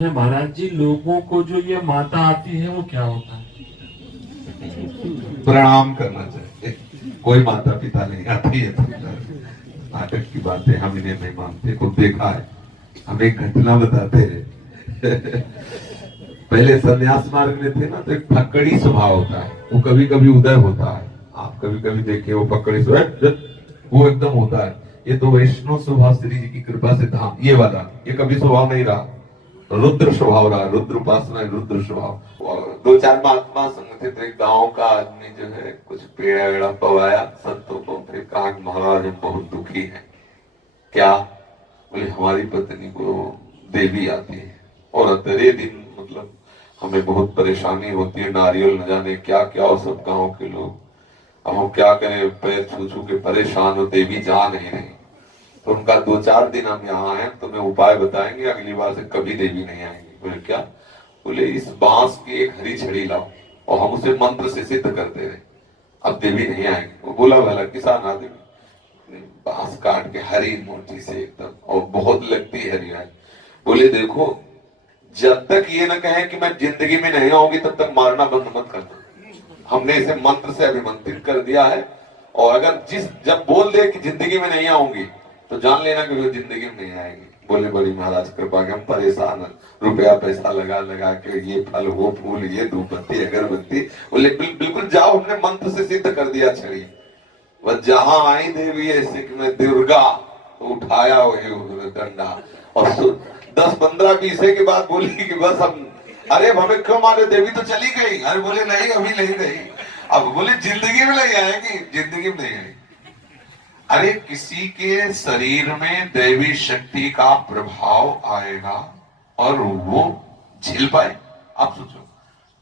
महाराज जी, लोगों को जो ये माता आती है वो क्या होता है? प्रणाम करना चाहिए। कोई माता पिता नहीं आती है। नाटक की बातें हम इन्हें नहीं मानते, खुद देखा है। हम एक घटना बताते हैं। पहले संन्यास मार्ग में थे ना, तो एक फक्कड़ी स्वभाव होता है, वो कभी कभी उदय होता है। आप कभी कभी देखिए वो फक्कड़ी स्वभाव वो एकदम होता है। ये तो वैष्णव स्वभाव श्री जी की कृपा से था। ये वाला ये कभी स्वभाव नहीं रहा, रुद्र स्वभाव रहा। रुद्र उपासना, रुद्र स्वभाव। और दो चार महात्मा संग थे, तो एक गांव का आदमी जो है कुछ पेड़ा वेड़ा पवाया संतों को, फिर कहा महाराज हम बहुत दुखी हैं। क्या? बोले हमारी पत्नी को देवी आती है और अंतरे दिन मतलब हमें बहुत परेशानी होती है, नारियल न जाने क्या क्या, और सब गांव के लोग। अब हम क्या करें, पैर छू छू के परेशान हो, देवी जा नहीं रही। तो उनका 2-4 दिन हम यहाँ आए, तुम्हें उपाय बताएंगे, अगली बार से कभी देवी नहीं आएंगी। बोले क्या? बोले इस बांस की एक हरी छड़ी लाओ और हम उसे मंत्र से सिद्ध करते रहे, अब देवी नहीं आएंगी। वो बोला भला किसान आदमी, बांस काट के हरी मोटी से एकदम, और बहुत लगती हरी है। बोले देखो, जब तक ये ना कहे कि मैं जिंदगी में नहीं आऊंगी तब तक मारना बंद मत करना। हमने इसे मंत्र से अभिमंत्रित कर दिया है, और अगर जब बोल दे कि जिंदगी में नहीं आऊंगी तो जान लेना कि वो जिंदगी में नहीं आएगी। बोले बड़ी महाराज कृपा के हम परेशान हैं, रुपया पैसा लगा लगा के ये फल वो फूल ये धूपबत्ती अगरबत्ती। बोले बिल्कुल जाओ, हमने मंत्र से सिद्ध कर दिया छड़ी। वह जहां आई देवी ऐसे कि मैं दुर्गा, तो उठाया वही डंडा, और 10-15-20 के बाद बोली कि बस हम, अरे हमें क्यों मारे, देवी तो चली गई। अरे बोले नहीं अभी नहीं गई। अब बोले जिंदगी में नहीं आएगी, जिंदगी में नहीं आएगी। अरे किसी के शरीर में दैवी शक्ति का प्रभाव आएगा और वो झेल पाए? आप सोचो,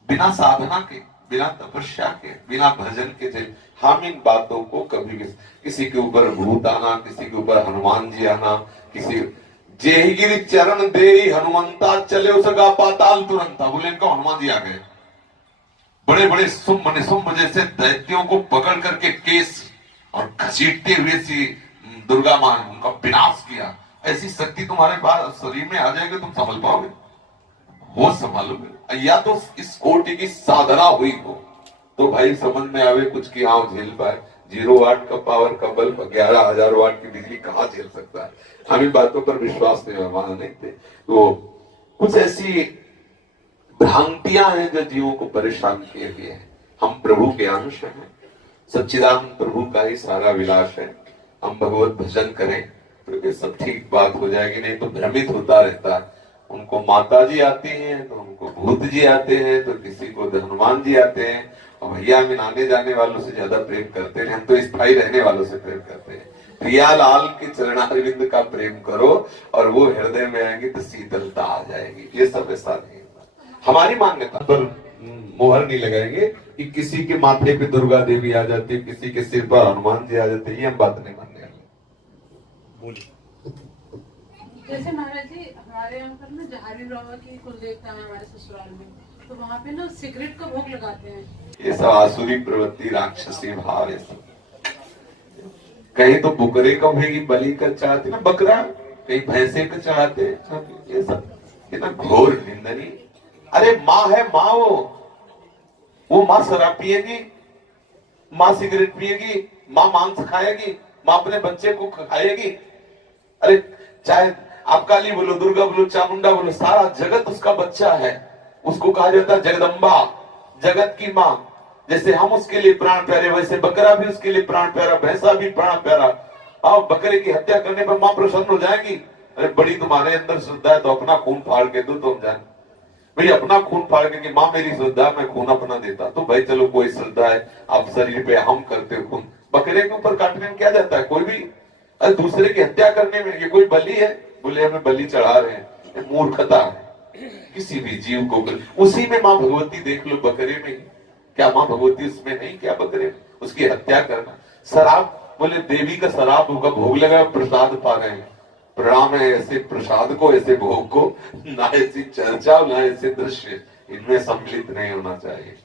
बिना साधना के, बिना तपस्या के, बिना भजन के झेल। हम इन बातों को कभी किसी के ऊपर भूत आना, किसी के ऊपर हनुमान जी आना, किसी जेहि गिरि चरण दे हनुमंता चले उसका पाताल तुरंता। बोले इनको हनुमान जी आ गए, बड़े बड़े शुंभ निशुंभ जैसे दैत्यों को पकड़ करके केस और घसीटते हुए सी दुर्गा मां ने उनका विनाश किया। ऐसी शक्ति तुम्हारे पास शरीर में आ जाएगी, तुम संभल पाओगे? हो संभालोगे? या तो इस कोटि की साधना हुई हो तो भाई समझ में आवे कुछ कि हाँ झेल पाए। 0 वाट का पावर का बल्ब 11,000 वाट की बिजली कहाँ झेल सकता है? हम इन बातों पर विश्वास नहीं थे। तो कुछ ऐसी भ्रांतियां हैं जो जीवों को परेशान किए हुए हैं। हम प्रभु के अंश हैं, सच्चिदानंद प्रभु का ही सारा विलास है। हम भगवत भजन करें तो ये सब ठीक बात हो जाएगी, नहीं तो भ्रमित होता रहता है। उनको माता जी आती हैं तो उनको भूत जी आते हैं, तो किसी को हनुमान जी आते हैं। और भैया हम आने जाने वालों से ज्यादा प्रेम करते हैं, हम तो स्थायी रहने वालों से प्रेम करते हैं। प्रियालाल के चरणारविंद का प्रेम करो और वो हृदय में आएंगे तो शीतलता आ जाएगी। ये सब ऐसा नहीं, हमारी मान्यता पर मोहर नहीं लगाएंगे कि किसी के माथे पे दुर्गा देवी आ जाती है, किसी के सिर पर हनुमान जी आ जाते हैं। ये हम बात नहीं मानने वाले। जैसे महाराज जी हमारे यहाँ पर ना जहारी बाबा की कुल देवता है हमारे ससुराल में, तो वहाँ पे ना सिगरेट का भोग लगाते हैं। ये सब आसुरी प्रवृत्ति, राक्षसी भाव, ये सब। कहीं तो बुकरे का भी बलि का चढ़ाते ना, बकरा, कहीं भैंसे का चढ़ाते। ये सब कितना घोर निंदनीय। अरे माँ है, माँ वो माँ शराब पिएगी, माँ सिगरेट पिएगी, माँ मांस खाएगी, माँ अपने बच्चे को खाएगी। अरे चाहे आप काली बोलो, दुर्गा बोलो, चामुंडा बोलो, सारा जगत उसका बच्चा है। उसको कहा जाता है जगदम्बा, जगत की माँ। जैसे हम उसके लिए प्राण प्यारे, वैसे बकरा भी उसके लिए प्राण प्यारा, भैंसा भी प्राण प्यारा। अब बकरे की हत्या करने पर माँ प्रसन्न हो जाएगी। अरे बड़ी तुम्हारे अंदर श्रद्धा है तो अपना खून फाड़ के दो, तुम जान भाई, अपना खून फाड़ के कि माँ मेरी श्रद्धा, मैं खून अपना देता। तो भाई चलो कोई श्रद्धा है आप शरीर पे, हम करते खून। बकरे के ऊपर काटने में क्या जाता है? कोई भी अरे दूसरे की हत्या करने में ये कोई बलि है? बोले हमें बलि चढ़ा रहे हैं, मूर्खता है। किसी भी जीव को उसी में माँ भगवती देख लो, बकरे में। क्या माँ भगवती उसमें नहीं? क्या बकरे में? उसकी हत्या करना। शराब, बोले देवी का शराब होगा, भोग लगा, प्रसाद पा गए। प्रणाम है ऐसे प्रसाद को, ऐसे भोग को, ना ऐसी चर्चा ना ऐसे दृश्य, इनमें सम्मिलित नहीं होना चाहिए।